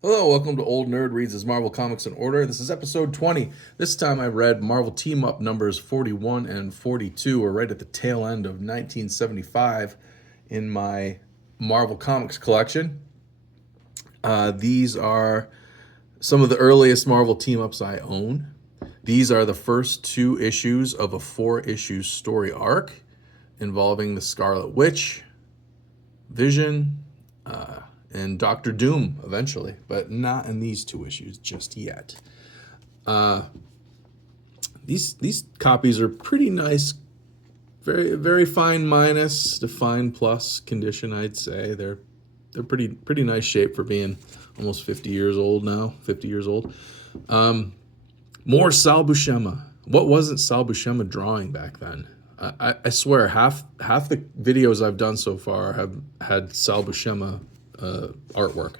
Hello, welcome to Old Nerd Reads his Marvel Comics in Order. This is episode 20. This time I read Marvel Team Up numbers 41 and 42. We're right at the tail end of 1975 in my Marvel Comics collection. These are some of the earliest Marvel Team Ups I own. These are the first two issues of a 4-issue story arc involving the Scarlet Witch, Vision, and Doctor Doom eventually, but not in these two issues just yet. These copies are pretty nice, very fine minus to fine plus condition. I'd say they're pretty nice shape for being almost 50 years old now. 50 years old. More Sal Buscema. What wasn't Sal Buscema drawing back then? I swear half the videos I've done so far have had Sal Buscema artwork.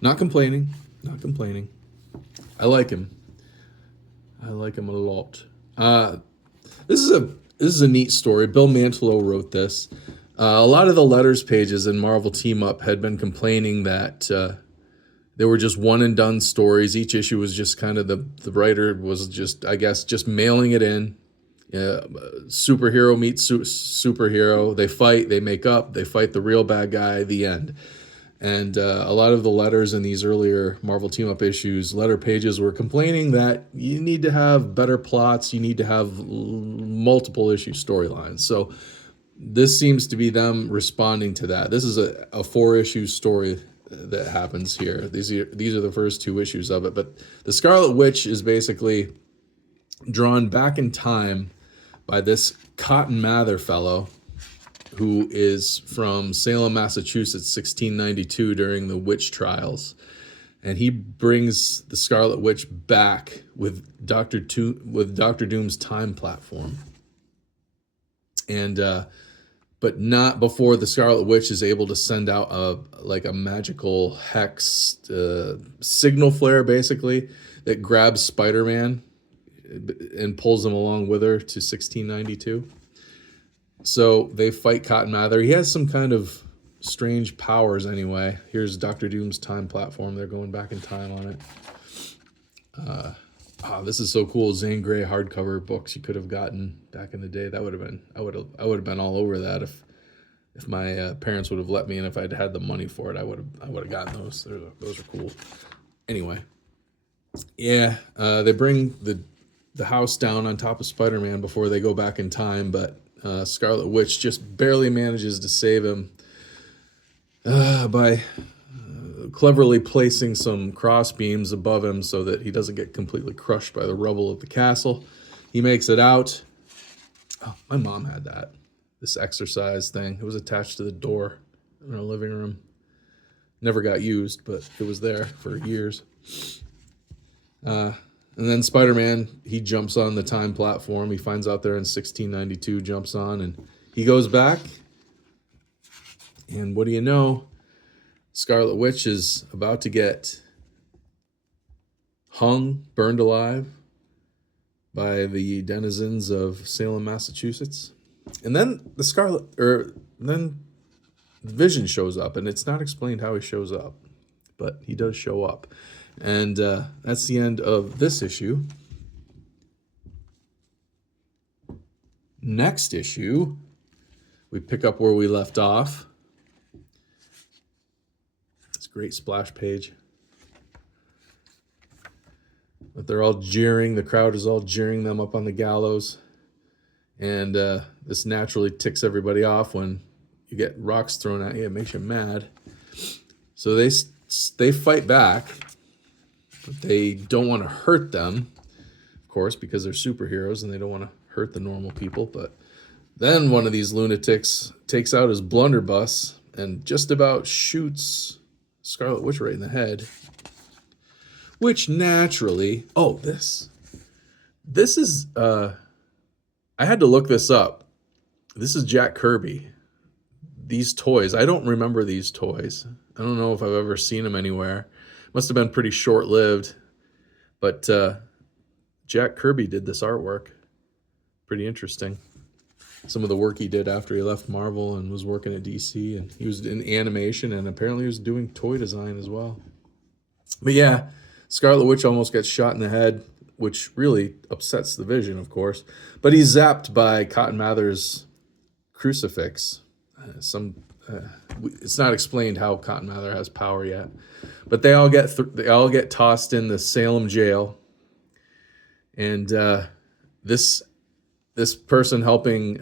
Not complaining. I like him. I like him a lot. This is a neat story. Bill Mantlo wrote this. A lot of the letters pages in Marvel Team Up had been complaining that they were just one and done stories. Each issue was just kind of the writer was just, I guess, just mailing it in. Superhero meets superhero. They fight, they make up, they fight the real bad guy, the end. And a lot of the letters in these earlier Marvel Team Up issues, letter pages, were complaining that you need to have better plots, you need to have multiple issue storylines. So this seems to be them responding to that. This is a 4-issue story that happens here. These are the first 2 issues of it. But the Scarlet Witch is basically drawn back in time by this Cotton Mather fellow who is from Salem, Massachusetts, 1692 during the witch trials. And he brings the Scarlet Witch back with Doctor Doom's time platform. And but not before the Scarlet Witch is able to send out a magical hex signal flare, basically, that grabs Spider-Man and pulls him along with her to 1692. So they fight Cotton Mather. He has some kind of strange powers anyway. Here's Doctor Doom's time platform. They're going back in time on it. This is so cool. Zane Grey hardcover books you could have gotten back in the day. That would have been I would have been all over that if my parents would have let me, and if I'd had the money for it, I would have gotten those. Those are cool. Anyway, yeah, they bring the house down on top of Spider-Man before they go back in time, but Scarlet Witch just barely manages to save him by cleverly placing some cross beams above him so that he doesn't get completely crushed by the rubble of the castle. He makes it out. Oh, my mom had this exercise thing. It was attached to the door in our living room. Never got used, but it was there for years. And then Spider-Man, he jumps on the time platform. He finds out there in 1692, jumps on, and he goes back. And what do you know? Scarlet Witch is about to get hung, burned alive by the denizens of Salem, Massachusetts. And then then Vision shows up, and it's not explained how he shows up, but he does show up. And that's the end of this issue. Next issue, we pick up where we left off. It's a great splash page. But they're all jeering. The crowd is all jeering them up on the gallows. And this naturally ticks everybody off when you get rocks thrown at you. It makes you mad. So they fight back. But they don't want to hurt them, of course, because they're superheroes and they don't want to hurt the normal people. But then one of these lunatics takes out his blunderbuss and just about shoots Scarlet Witch right in the head. Which naturally... Oh, this is... I had to look this up. This is Jack Kirby. These toys. I don't remember these toys. I don't know if I've ever seen them anywhere. Must have been pretty short-lived, but Jack Kirby did this artwork. Pretty interesting. Some of the work he did after he left Marvel and was working at DC, and he was in animation, and apparently he was doing toy design as well. But yeah, Scarlet Witch almost gets shot in the head, which really upsets the Vision, of course. But he's zapped by Cotton Mather's crucifix. Some it's not explained how Cotton Mather has power yet, but they all get tossed in the Salem jail, and this this person helping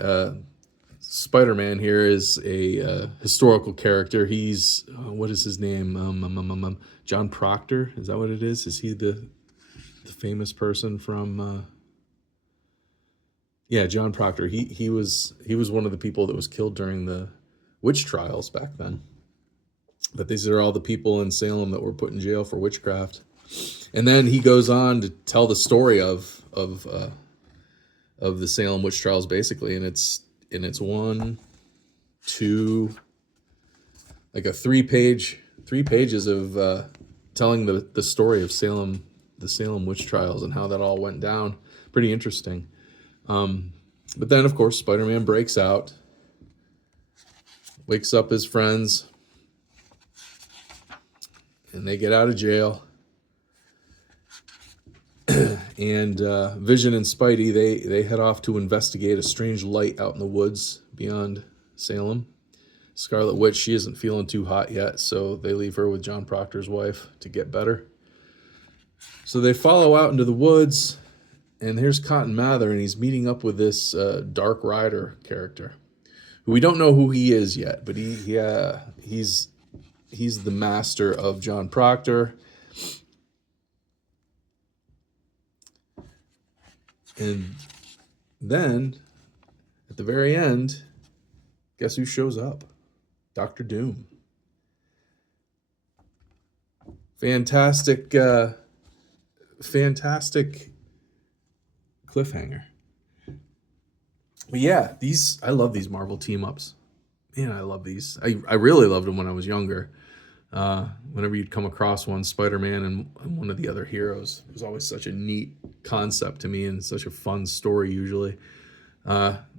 Spider-Man here is a historical character. He's what is his name? John Proctor. Is that what it is? Is he the famous person from? Yeah, John Proctor. He was one of the people that was killed during the witch trials back then. But these are all the people in Salem that were put in jail for witchcraft. And then he goes on to tell the story of the Salem witch trials, basically, and it's one, two, like a three pages of telling the story of Salem, the Salem witch trials, and how that all went down. Pretty interesting. But then, of course, Spider-Man breaks out, wakes up his friends, and they get out of jail. And Vision and Spidey, they head off to investigate a strange light out in the woods beyond Salem. Scarlet Witch, she isn't feeling too hot yet, so they leave her with John Proctor's wife to get better. So they follow out into the woods, and here's Cotton Mather, and he's meeting up with this Dark Rider character, who we don't know who he is yet, but he's the master of John Proctor. And then, at the very end, guess who shows up? Dr. Doom. Fantastic cliffhanger. But yeah, I love these Marvel team-ups. Man, I love these. I really loved them when I was younger. Whenever you'd come across one, Spider-Man and one of the other heroes, it was always such a neat concept to me and such a fun story usually.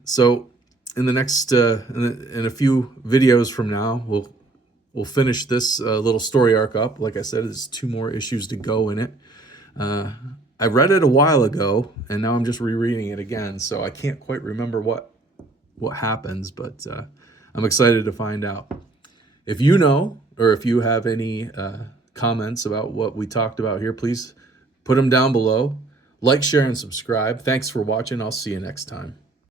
So in the next in a few videos from now, we'll finish this little story arc up. Like I said, there's 2 more issues to go in it. I read it a while ago, and now I'm just rereading it again, so I can't quite remember what happens, but I'm excited to find out. If you know, or if you have any comments about what we talked about here, please put them down below. Like, share, and subscribe. Thanks for watching. I'll see you next time.